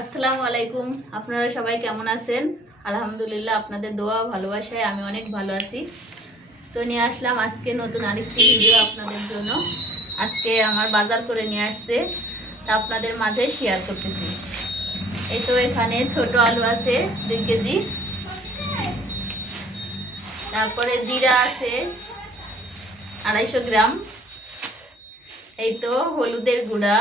আসসালামু আলাইকুম। আপনারা সবাই কেমন আছেন? আলহামদুলিল্লাহ আপনাদের দোয়া, ভালোবাসায় আমি অনেক ভালো আছি। তো নিয়ে আসলাম আজকে নতুন আরেকটি ভিডিও আপনাদের জন্য। আজকে আমার বাজার করে নিয়ে আসছে। তা আপনাদের মাঝে শেয়ার করতেছি। এই তো এখানে ছোট আলু আছে, দুই কেজি। তারপরে জিরা আছে, আড়াইশো গ্রাম। এই তো হলুদের গুঁড়া।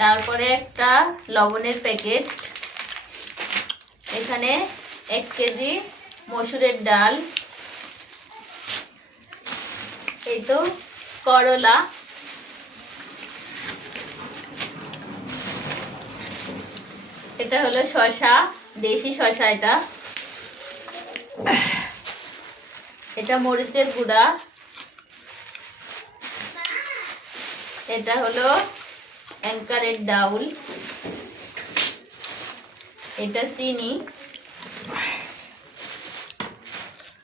তারপরে একটা লবণের প্যাকেট। এখানে এক কেজি মসুরের ডাল। এই তো করলা। এটা হলো শশা দেশি শশা এটা। এটা মরিচের গুঁড়া। এটা হলো অ্যাঙ্কারের ডাউল এটা চিনি।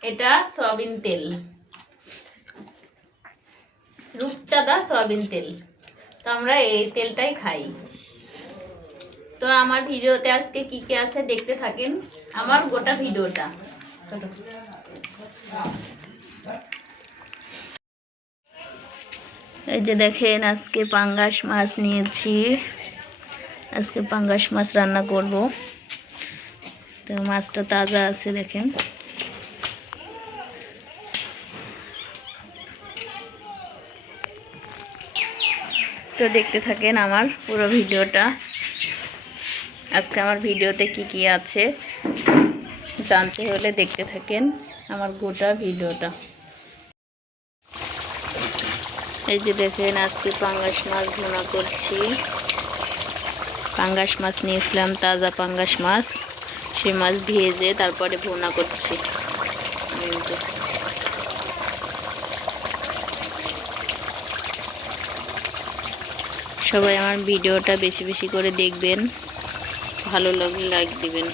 এটা সয়াবিন তেল। রূপচাঁদা সয়াবিন তেল। তো আমরা এই তেলটাই খাই। তো আমার ভিডিওতে আজকে কি কি আছে দেখতে থাকেন। আমার গোটা ভিডিওটা। এই যে দেখেন, আজকে পাঙ্গাস মাছ নিয়েছি। আজকে পাঙ্গাস মাছ রান্না করব। তো মাছটা তাজা আছে, দেখেন। তো দেখতে থাকেন আমার পুরো ভিডিওটা। আজকে আমার ভিডিওতে কি কি আছে জানতে হলে দেখতে থাকেন আমার গোটা ভিডিওটা। এই যে দেখেন, আজকে পাঙ্গাস মাছ ভুনা করছি। পাঙ্গাস মাছ নিয়েছিলাম, তাজা পাঙ্গাস মাছ। সে মাছ ভেজে তারপরে ভুনা করছি। সবাই আমার ভিডিওটা বেশি বেশি করে দেখবেন। ভালো লাগলে লাইক দিবেন।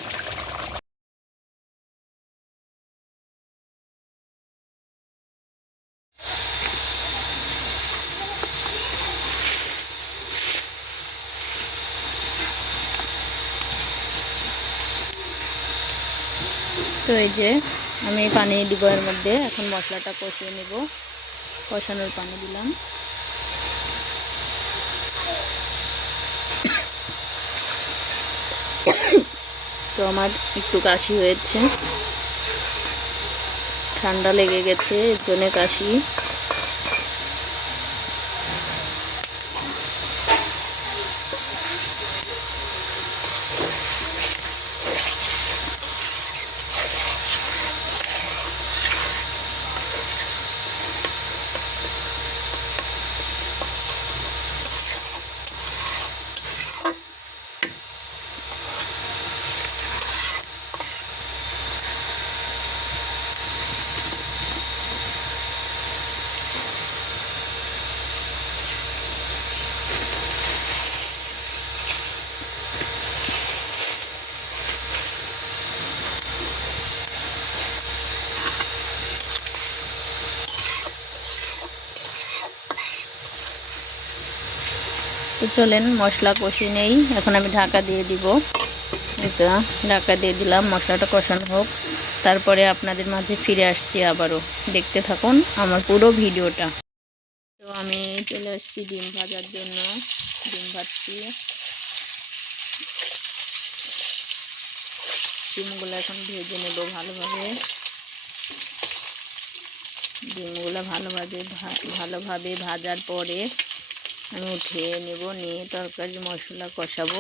তো এই যে আমি পানি দিব এর মধ্যে। এখন মশলাটা কষিয়ে নেব। কষানোর পানি দিলাম। তো আমার একটু কাশি হয়েছে। ঠান্ডা লেগে গেছে, এর জন্যে কাশি। তো চলেন, মশলা কষি নেই। এখন আমি ঢাকা দিয়ে দিব। এটা ঢাকা দিয়ে দিলাম, মশলাটা কষানো হোক। তারপরে আপনাদের মাঝে ফিরে আসছি আবারও। দেখতে থাকুন আমার পুরো ভিডিওটা। তো আমি চলে আসছি ডিম ভাজার জন্য। ডিম ভাজছি। ডিমগুলো এখন ভেজে নেব ভালোভাবে। ডিমগুলো ভালোভাবে ভালোভাবে ভাজার পরে আমি উঠিয়ে নেব নিয়ে তরকারি মশলা কষাবো।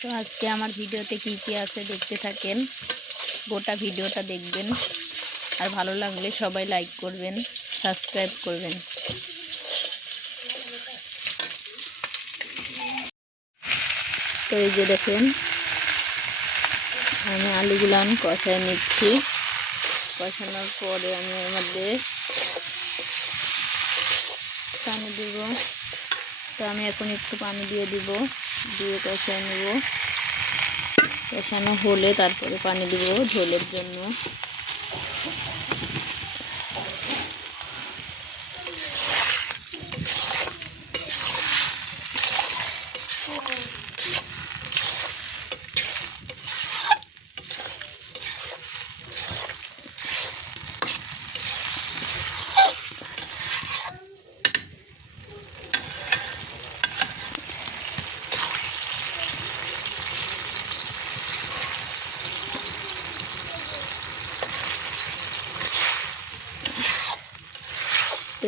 তো আজকে আমার ভিডিওতে কি কি আছে দেখতে থাকেন। গোটা ভিডিওটা দেখবেন। আর ভালো লাগলে সবাই লাইক করবেন সাবস্ক্রাইব করবেন। তো এই যে দেখেন, আমি আলুগুলো আমি কষায় নিচ্ছি। কষানোর পরে আমি এর মধ্যে পানি দিব। তো আমি এখন একটু পানি দিয়ে দিব। দিয়ে কষায় নেব। কষানো হলে তারপরে পানি দেবো ঝোলের জন্য।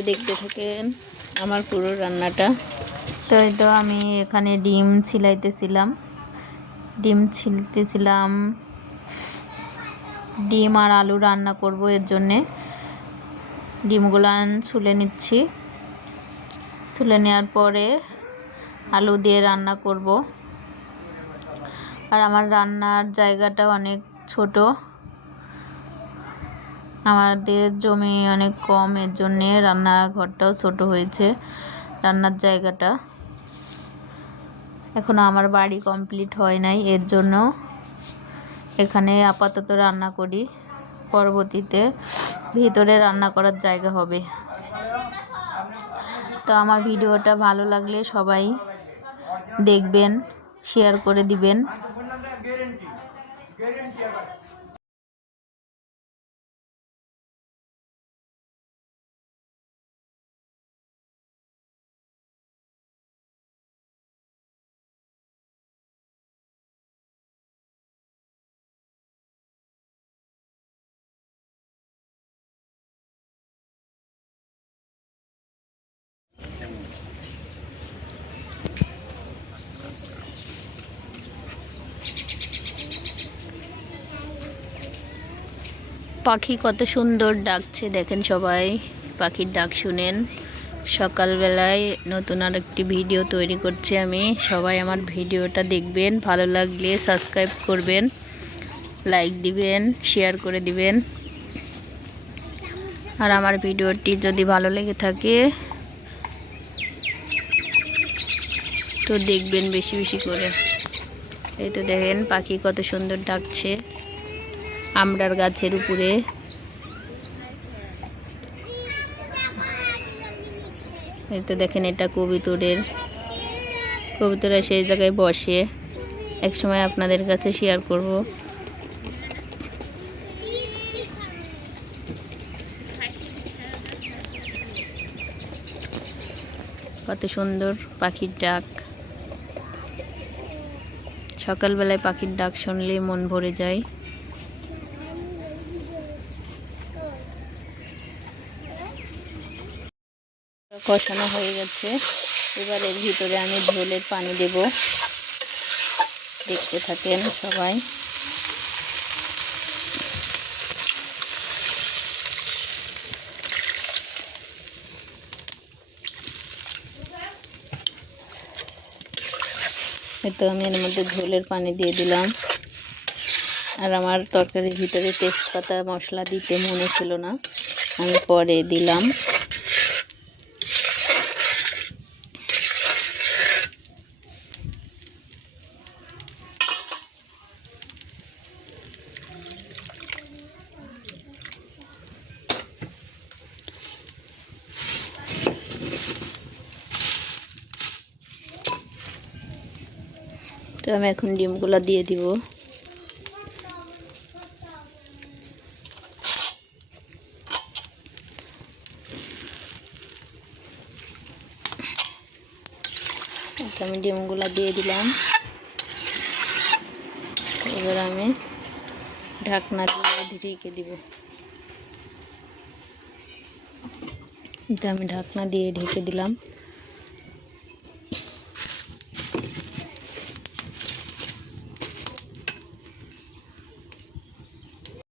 দেখতে থাকেন আমার পুরো রান্নাটা। তো এই তো আমি এখানে ডিম ছিলাইতেছিলাম। ডিম ছিলতেছিলাম। ডিম আর আলু রান্না করব এর জন্যে। ডিমগুলো ছুলে নিচ্ছি। ছুলে নেওয়ার পরে আলু দিয়ে রান্না করব। আর আমার রান্নার জায়গাটা অনেক ছোট। আমাদের জমি অনেক কম, এর জন্যে রান্নাঘরটাও ছোট হয়েছে, রান্নার জায়গাটা। এখনও আমার বাড়ি কমপ্লিট হয় নাই, এর জন্য এখানে আপাতত রান্না করি। পরবর্তীতে ভিতরে রান্না করার জায়গা হবে। তো আমার ভিডিওটা ভালো লাগলে সবাই দেখবেন শেয়ার করে দিবেন। পাখি কত সুন্দর ডাকছে, দেখেন সবাই। পাখির ডাক শুনেন। সকালবেলায় নতুন আর একটি ভিডিও তৈরি করছি আমি। সবাই আমার ভিডিওটা দেখবেন, ভালো লাগলে সাবস্ক্রাইব করবেন, লাইক দিবেন, শেয়ার করে দিবেন। আর আমার ভিডিওটি যদি ভালো লেগে থাকে, তো দেখবেন বেশি বেশি করে। এই তো দেখেন, পাখি কত সুন্দর ডাকছে। আমড়ার গাছের উপরে। এই তো দেখেন এটা কবিতরের কবিতরা সেই জায়গায় বসে। এক সময় আপনাদের কাছে শেয়ার করব। কত সুন্দর পাখির ডাক। সকালবেলায় পাখির ডাক শুনলে মন ভরে যায়। কষানো হয়ে গেছে। এবার এর ভিতরে আমি ঝোলের পানি দেব। দেখতে থাকেন সবাই। তো আমি এর মধ্যে ঝোলের পানি দিয়ে দিলাম। আর আমার তরকারির ভিতরে তেজপাতা মশলা দিতে মনে ছিল না। আমি পরে দিলাম। তো আমি এখন ডিমগুলো দিয়ে দিব। আমি ডিমগুলো দিয়ে দিলাম। এবার আমি ঢাকনা দিয়ে ঢেকে দিব। এটা আমি ঢাকনা দিয়ে ঢেকে দিলাম।